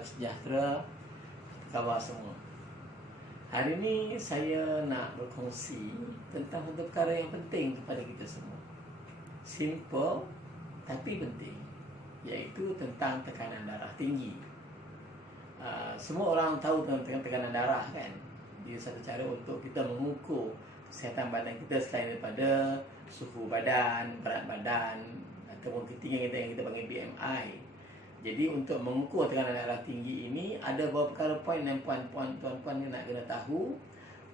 salam sejahtera khabar semua. Hari ini saya nak berkongsi tentang satu perkara yang penting kepada kita semua. Simple tapi penting, iaitu tentang tekanan darah tinggi. Semua orang tahu tentang tekanan darah kan. Dia satu cara untuk kita mengukur kesihatan badan kita selain daripada suhu badan, berat badan ataupun ketinggian kita yang kita panggil BMI. Jadi untuk mengukur tekanan darah tinggi ini ada beberapa poin yang tuan-puan nak kena tahu.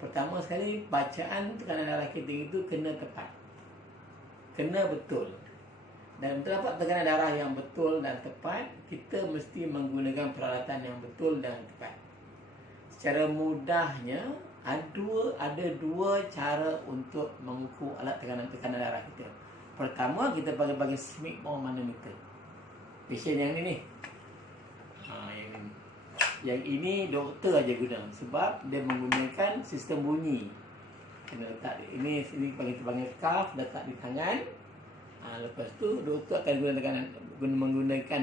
Pertama sekali, bacaan tekanan darah kita itu kena tepat, kena betul. Dan untuk dapat tekanan darah yang betul dan tepat, kita mesti menggunakan peralatan yang betul dan tepat. Secara mudahnya, ada dua cara untuk mengukur alat tekanan darah kita. Pertama, kita pakai sphygmic manometer. Pasien yang ni ni. Yang ini doktor aja guna sebab dia menggunakan sistem bunyi. Kena letak ini panggil cuff, letak di tangan. Lepas tu doktor akan menggunakan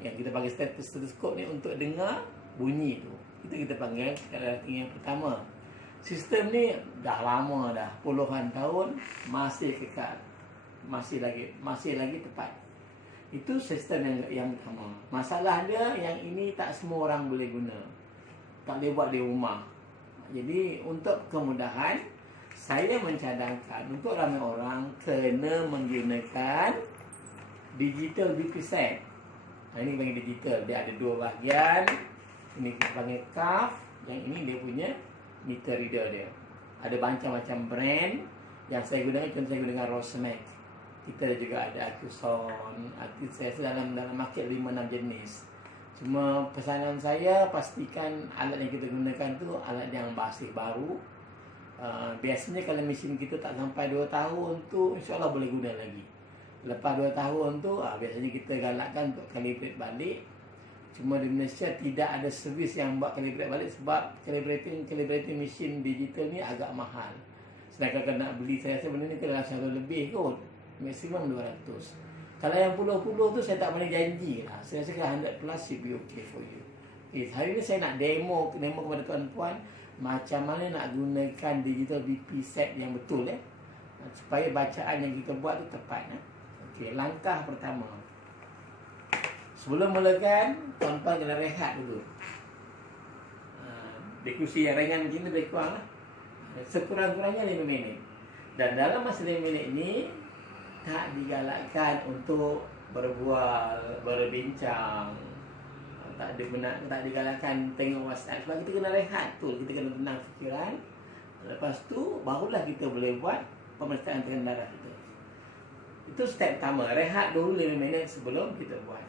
yang kita panggil stetoskop ni untuk dengar bunyi tu. Itu kita panggil tekanan darah tinggi yang pertama. Sistem ni dah lama dah, puluhan tahun masih kekal. Masih lagi tepat. Itu sistem yang pertama. Masalah dia yang ini tak semua orang boleh guna. Tak boleh buat di rumah. Jadi untuk kemudahan, saya mencadangkan untuk ramai orang kena menggunakan digital BP set. Ini panggil digital. Dia ada dua bahagian. Ini kita panggil cuff. Yang ini dia punya meter reader dia. Ada macam-macam brand. Yang saya gunakan, contoh saya gunakan Rosmax. Kita juga ada Acuson. Saya dalam market 5-6 jenis. Cuma pesanan saya, pastikan alat yang kita gunakan tu alat yang masih baru. Biasanya kalau mesin kita tak sampai 2 tahun tu, insyaAllah boleh guna lagi. Lepas 2 tahun tu, biasanya kita galakkan untuk calibrate balik. Cuma di Malaysia tidak ada servis yang buat calibrate balik sebab calibrating mesin digital ni agak mahal. Sedangkan kalau nak beli, saya rasa benda ni kena 100 lebih kot. Maksimum 200. Kalau yang puluh-puluh tu saya tak boleh janji lah. Saya rasa 100 plus should be okay for you. Okay, hari ni saya nak demo kepada tuan-puan macam mana nak gunakan digital BP set yang betul supaya bacaan yang kita buat tu tepat. Okey, langkah pertama. Sebelum mulakan, tuan-puan kena rehat dulu. Di kursi yang ringan macam ni lebih kurang lah. Sekurang-kurangnya 5 minit. Dan dalam masa 5 minit ni tak digalakkan untuk berbual, berbincang. Tak digalakkan tengok WhatsApp sebab kita kena rehat tu, kita kena tenang fikiran. Lepas tu barulah kita boleh buat pemeriksaan tekanan darah kita. Itu step pertama, rehat dulu 5 minit sebelum kita buat.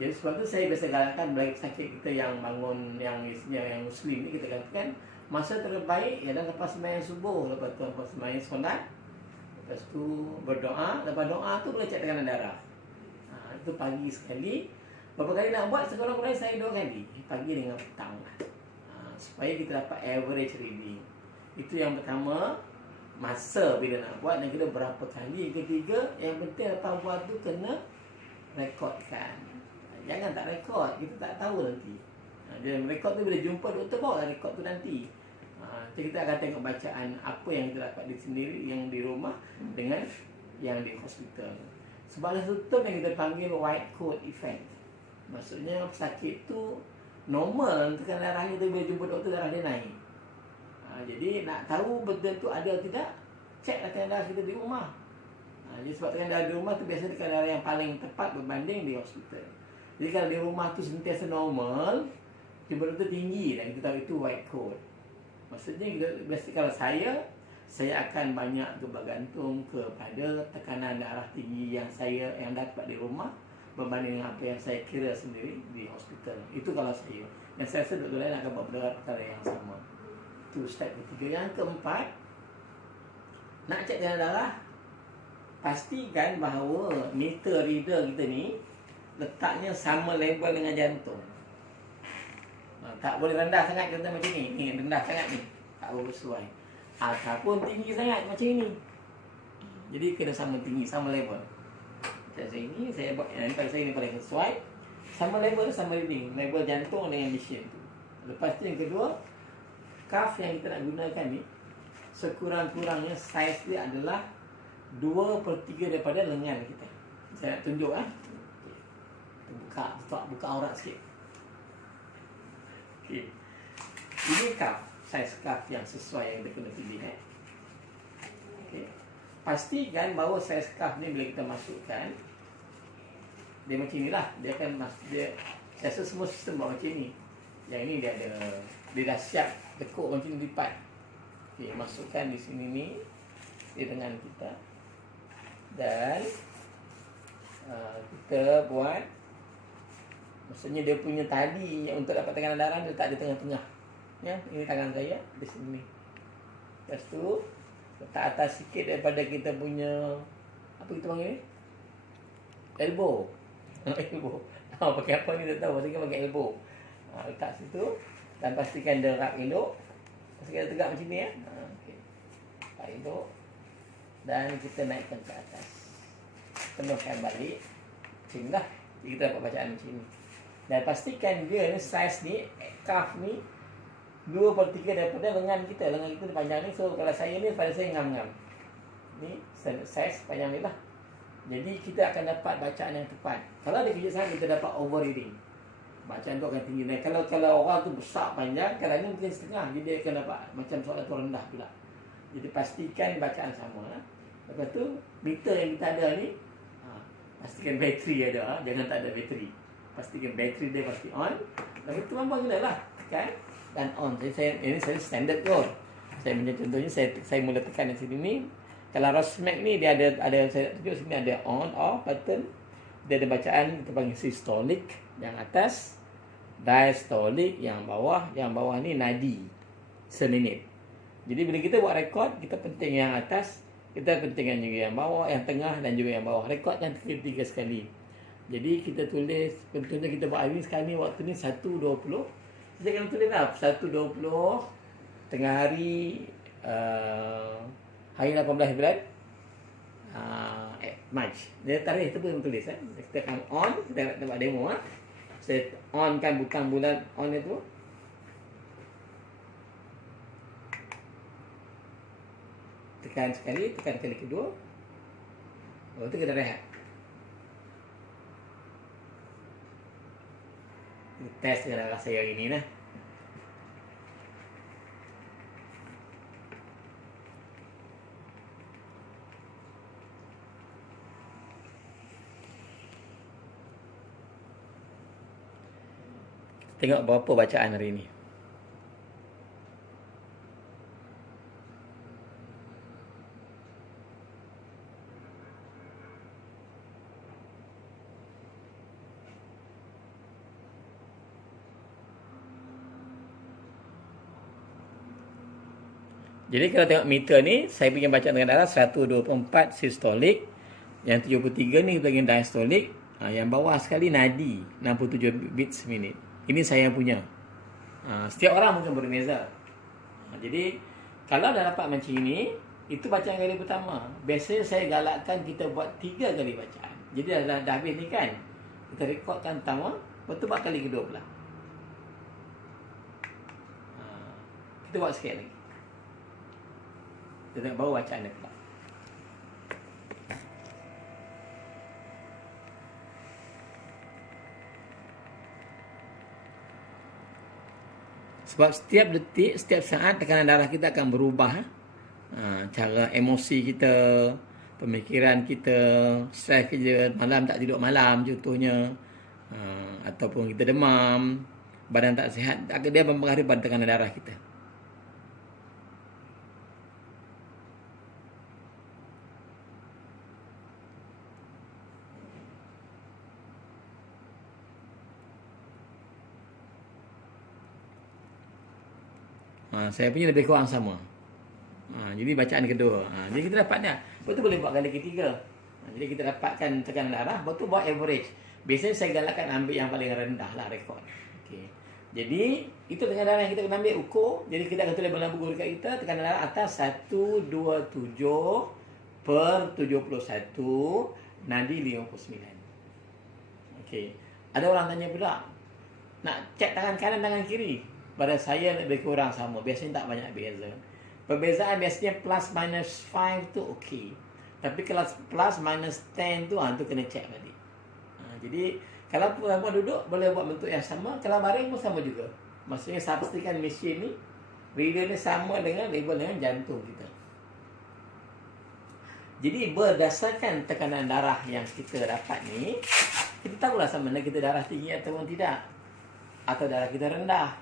Jadi sebab tu saya biasa galakkan bagi sakit kita yang bangun yang muslim ni, kita katakan masa terbaik ialah lepas sembahyang subuh, lepas tu sembahyang solat. Lepas tu berdoa. Lepas doa tu boleh cek tekanan darah. Itu pagi sekali. Berapa kali nak buat? Sekurang-kurangnya saya 2 kali, pagi dengan petang supaya kita dapat average reading. Itu yang pertama, masa bila nak buat. Yang kedua, berapa kali. Yang ketiga, yang penting lepas buat tu kena rekodkan. Jangan tak rekod, kita tak tahu nanti. Dia rekod tu bila jumpa doktor, bawa rekod tu nanti. Jadi kita akan tengok bacaan apa yang kita dapat di sendiri, yang di rumah dengan yang di hospital. Sebab ada satu term yang kita panggil white coat effect. Maksudnya sakit tu normal, tekanan darah kita bila jumpa doktor darah dia naik. Jadi nak tahu betul tu ada atau tidak, ceklah tekanan darah kita di rumah. Jadi sebab tekanan darah di rumah tu biasanya tekanan darah yang paling tepat berbanding di hospital. Jadi kalau di rumah tu sentiasa normal, jumpa doktor tinggi dan kita tahu itu white coat. Maksudnya biasanya kalau saya akan banyak bergantung kepada tekanan darah tinggi yang dapat di rumah berbanding dengan apa yang saya kira sendiri di hospital. Itu kalau saya. Yang saya rasa doktor lain akan buat perkara yang sama. Itu step ketiga. Yang keempat, nak cek tekanan darah, pastikan bahawa meter reader kita ni letaknya sama level dengan jantung. Tak boleh rendah sangat contoh macam ni. Ni rendah sangat ni, tak bersesuai. Ataupun tinggi sangat macam ini. Jadi kena sama tinggi, sama level. Macam saya ni, saya buat yang pada saya ni paling sesuai. sama level, sama reading. Level jantung dengan mission tu. Lepas tu yang kedua, cuff yang kita nak gunakan ni, sekurang-kurangnya saiz dia adalah 2/3 daripada lengan kita. Saya nak tunjuk buka aurat sikit. Okey. Ini cuff, saiz cuff yang sesuai yang kita kena pilih. Okey. Pastikan bahawa saiz cuff ni bila kita masukkan, dia macam inilah. Dia akan saya rasa semua sistem buat macam ni. Yang ini dia dah siap tekuk macam ni lipat. Okey, masukkan di sini ni di lengan kita. Dan kita buat, maksudnya dia punya tali yang untuk dapat tekanan darah dia letak di tengah-tengah. Ya, ini tangan saya di sini. Lepas tu letak atas sikit daripada kita punya, apa kita panggil ni? Elbow. Elbow. Pakai apa ni tak tahu, pastikan pakai elbow. Letak situ dan pastikan dia rak elok. Pastikan dia tegak macam ni okey. Rak elok. Dan kita naikkan ke atas. Penuhkan balik. Macam inilah. Kita dapat bacaan macam ni. Dan pastikan dia ni, saiz ni, cuff ni 2/3 daripada lengan kita. Lengan kita ni panjang ni. So kalau saya ni, pada saya ngam-ngam. Ni saiz panjang ni lah. Jadi kita akan dapat bacaan yang tepat. Kalau ada kejap sangat, kita dapat overreading. Bacaan tu akan tinggi. Dan kalau orang tu besar panjang, kalau ni mungkin setengah, jadi dia akan dapat macam soalan tu rendah pula. Jadi pastikan bacaan sama. Lepas tu meter yang kita ada ni, pastikan bateri ada. Jangan tak ada bateri. Pastikan bateri dia pasti on. Lepas tu mampu guna lah, kan? Dan on. Ini saya standard kot. Saya punya contohnya, saya mula tekan di sini ni. Kalau Rosmax ni dia ada saya tunjuk sini ada on off button. Dia ada bacaan kita panggil systolic yang atas, diastolic yang bawah ni nadi seminit. Jadi bila kita buat rekod, kita penting yang atas, kita pentingkan juga yang bawah, yang tengah dan juga yang bawah. Rekodkan 3 sekali. Jadi kita tulis, contohnya kita buat hari ni, sekarang ni waktu ni 1.20. Kita akan tulis lah 1.20 tengah hari hari 18 bulan Mac. Dia tarikh tu pun tulis. Kita akan on, kita nak buat demo. Saya on kan butang bulan on itu. Tekan sekali, tekan kali kedua. Lepas tu kita rehat. Test dengan rasa yang ini lah. Tengok berapa bacaan hari ini. Jadi kalau tengok meter ni, saya punya bacaan tekanan darah 124 systolic, yang 73 ni bagian diastolic, yang bawah sekali nadi 67 beats minit. Ini saya punya. Setiap orang mungkin berbeza. Jadi kalau dah dapat macam ini, itu bacaan kali pertama. Biasanya saya galakkan kita buat 3 kali bacaan. Jadi dah habis ni kan, kita rekodkan pertama, lepas tu buat kali kedua pula. Kita buat sikit lagi. Kita tengok baru bacaan dia pula. Sebab setiap detik, setiap saat tekanan darah kita akan berubah. Cara emosi kita, pemikiran kita, stres kerja, malam tak tidur malam contohnya, ataupun kita demam, badan tak sihat, dia mempengaruhi pada tekanan darah kita. Saya punya lebih kurang sama. Jadi bacaan kedua. Jadi kita dapatnya. Lepas tu boleh buat kali ketiga. Jadi kita dapatkan tekanan darah. Lepas tu buat average. Biasanya saya galakkan ambil yang paling rendah lah rekod. Okay. Jadi itu tekanan darah yang kita kena ambil ukur. Jadi kita akan tulis dalam buku dekat kita. Tekanan darah atas 127/71. Nadi 59. Okay. Ada orang tanya pula, nak cek tangan kanan, tangan kiri. Pada saya lebih kurang sama. Biasanya tak banyak beza. Perbezaan biasanya plus minus 5 tu okey. Tapi kalau plus minus 10 tu, tu kena cek balik. Jadi, kalau puan duduk, boleh buat bentuk yang sama. Kalau baring pun sama juga. Maksudnya, saya pastikan mesin ni, reader ni sama dengan label dengan jantung kita. Jadi, berdasarkan tekanan darah yang kita dapat ni, kita tahulah sama ada kita darah tinggi ataupun tidak. Atau darah kita rendah.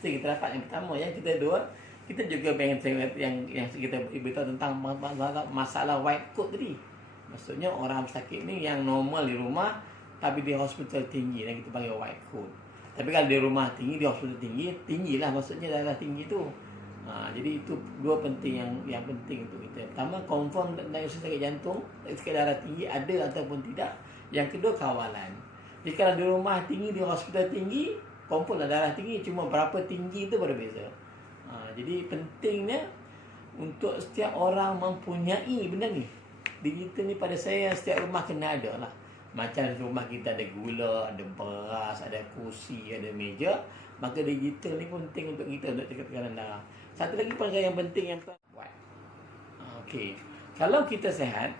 Itu kita dapat yang pertama. Yang kita dua, kita juga pengen tengok yang kita beritahu tentang masalah white coat tadi. Maksudnya orang sakit ni yang normal di rumah, tapi di hospital tinggi, dan kita panggil white coat. Tapi kalau di rumah tinggi, di hospital tinggi, tinggilah maksudnya darah tinggi tu. Jadi itu dua penting yang penting untuk kita. Pertama, confirm diagnosis sakit jantung, sakit darah tinggi ada ataupun tidak. Yang kedua, kawalan. Jadi kalau di rumah tinggi, di hospital tinggi, confirm darah tinggi, cuma berapa tinggi itu berbeza. Jadi pentingnya untuk setiap orang mempunyai benda ni. Digital ni pada saya setiap rumah kena ada lah. Macam rumah kita ada gula, ada beras, ada kursi, ada meja, maka digital ni penting untuk kita untuk cek tekanan darah. Satu lagi perkara yang penting yang buat. Okey. Kalau kita sihat,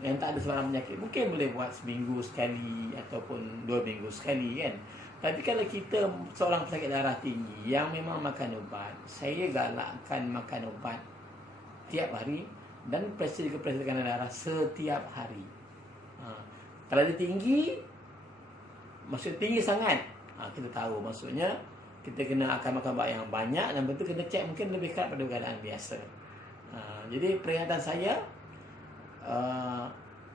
yang tak ada sebarang penyakit, mungkin boleh buat seminggu sekali ataupun 2 minggu sekali kan. Tapi kalau kita seorang pesakit darah tinggi yang memang makan ubat, saya galakkan makan ubat tiap hari dan pressure tekanan darah setiap hari. Kalau dia tinggi, maksud tinggi sangat, kita tahu maksudnya kita kena akan makan ubat yang banyak, dan betul kena cek mungkin lebih kerat pada keadaan biasa. Jadi peringatan saya,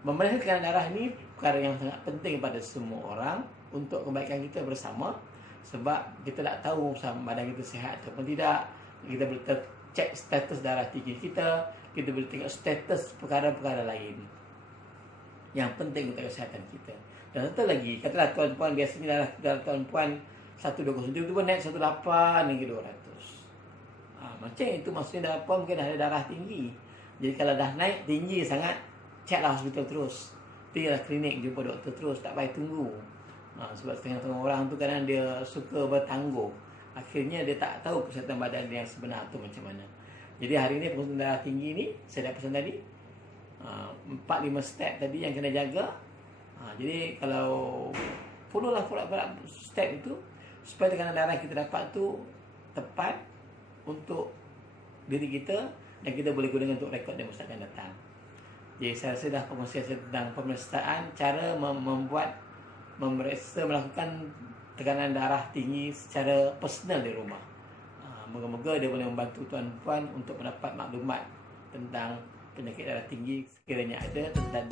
memeriksa tekanan darah ni perkara yang sangat penting pada semua orang untuk kebaikan kita bersama. Sebab kita tak tahu sama badan kita sihat ataupun tidak. Kita boleh cek status darah tinggi kita, kita boleh tengok status perkara-perkara lain yang penting untuk kesihatan kita. Dan satu lagi, katalah tuan-puan biasanya darah tuan-puan 120, tiba-tiba naik 108 hingga 200. Macam itu maksudnya darah puan mungkin ada darah tinggi. Jadi kalau dah naik tinggi sangat, ceklah hospital terus. Pergilah klinik, jumpa doktor terus, tak payah tunggu. Sebab setengah-setengah orang tu kadang dia suka bertangguh. Akhirnya dia tak tahu kesihatan badan dia yang sebenar tu macam mana. Jadi hari ni pengurusan darah tinggi ni, saya dah pesan tadi, 4-5 step tadi yang kena jaga. Jadi kalau follow-lah step itu, supaya tekanan darah kita dapat tu tepat untuk diri kita, dan kita boleh gunakan untuk rekod di masa akan datang. Jadi saya rasa dah kongsi tentang pemeriksaan, cara melakukan tekanan darah tinggi secara personal di rumah. Moga-moga dia boleh membantu tuan-puan untuk mendapat maklumat tentang penyakit darah tinggi sekiranya ada, tentang